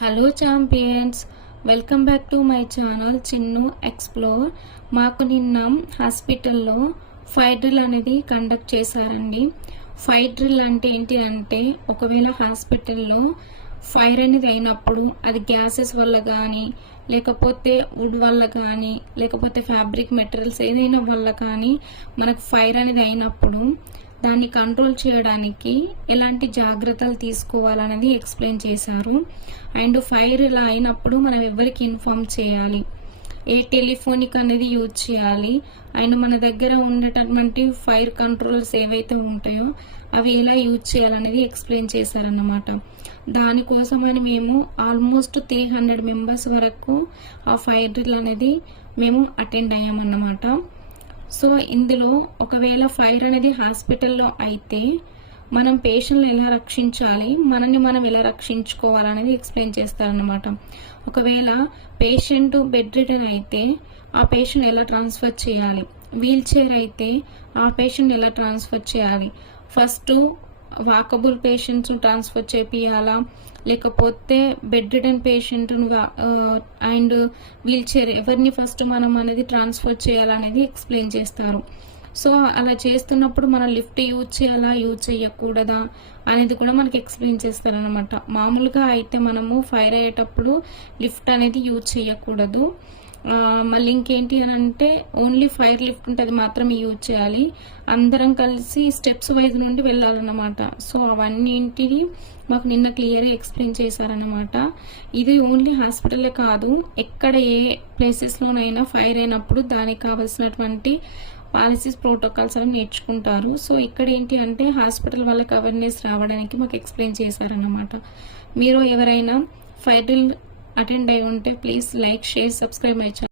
Hello champions, welcome back to my channel Chinnu explore. మాకు నిన్న హాస్పిటల్లో ఫైర్ డ్రిల్ అనేది కండక్ట్ చేశారండి. ఫైర్ డ్రిల్ అంటే ఏంటి అంటే, ఒకవేళ హాస్పిటల్లో ఫైర్ అనేది అయినప్పుడు అది గ్యాసెస్ వల్ల కానీ, లేకపోతే వుడ్ వల్ల కానీ, లేకపోతే ఫ్యాబ్రిక్ మెటీరియల్స్ ఏదైనా వల్ల కానీ మనకు ఫైర్ అనేది అయినప్పుడు దాన్ని కంట్రోల్ చేయడానికి ఎలాంటి జాగ్రత్తలు తీసుకోవాలనేది ఎక్స్ప్లెయిన్ చేశారు. అండ్ ఫైర్ ఇలా అయినప్పుడు మనం ఎవరికి ఇన్ఫార్మ్ చేయాలి, ఏ టెలిఫోనిక్ అనేది యూజ్ చేయాలి, అండ్ మన దగ్గర ఉండేటటువంటి ఫైర్ కంట్రోల్స్ ఏవైతే ఉంటాయో అవి ఎలా యూజ్ చేయాలనేది ఎక్స్ప్లెయిన్ చేశారన్నమాట. దానికోసమని మేము ఆల్మోస్ట్ 300 మెంబర్స్ వరకు ఆ ఫైర్ డ్రిల్ అనేది మేము అటెండ్ అయ్యామన్నమాట. సో ఇందులో ఒకవేళ ఫైర్ అనేది హాస్పిటల్లో అయితే మనం పేషెంట్ని ఎలా రక్షించాలి, మనల్ని మనం ఎలా రక్షించుకోవాలనేది ఎక్స్ప్లెయిన్ చేస్తారన్నమాట. ఒకవేళ పేషెంట్ బెడ్ రిడన్ అయితే ఆ పేషెంట్ ఎలా ట్రాన్స్ఫర్ చేయాలి, వీల్ చైర్ అయితే ఆ పేషెంట్ ఎలా ట్రాన్స్ఫర్ చేయాలి, ఫస్ట్ వాకబుల్ పేషెంట్స్ ట్రాన్స్ఫర్ చేపియాలా, లేకపోతే bed ridden patient and wheel chair ఎవరిని ఫస్ట్ మనం అనేది ట్రాన్స్ఫర్ చేయాలనేది ఎక్స్ప్లెయిన్ చేస్తారు. సో అలా చేస్తున్నప్పుడు మనం లిఫ్ట్ యూజ్ చేయాలా, యూజ్ చేయకూడదా అనేది కూడా మనకి ఎక్స్ప్లెయిన్ చేస్తారనమాట. మామూలుగా అయితే మనము ఫైర్ అయ్యేటప్పుడు లిఫ్ట్ అనేది యూజ్ చేయకూడదు. మళ్ళీ ఇంకేంటి అని అంటే, ఓన్లీ ఫైర్ లిఫ్ట్ ఉంటే అది మాత్రమే యూజ్ చేయాలి. అందరం కలిసి స్టెప్స్ వైజ్ నుండి వెళ్ళాలన్నమాట. సో అవన్నింటిని మాకు నిన్న క్లియర్గా ఎక్స్ప్లెయిన్ చేశారనమాట. ఇది ఓన్లీ హాస్పిటల్లే కాదు, ఎక్కడ ఏ ప్లేసెస్లోనైనా ఫైర్ అయినప్పుడు దానికి కావాల్సినటువంటి పాలసీస్, ప్రోటోకాల్స్ అనేవి నేర్చుకుంటారు. సో ఇక్కడ ఏంటి అంటే హాస్పిటల్ వాళ్ళకి అవేర్నెస్ రావడానికి మాకు ఎక్స్ప్లెయిన్ చేశారనమాట. మీరు ఎవరైనా ఫైర్ డ్రిల్ అటెండ్ అయి ఉంటే please like, share, subscribe my channel.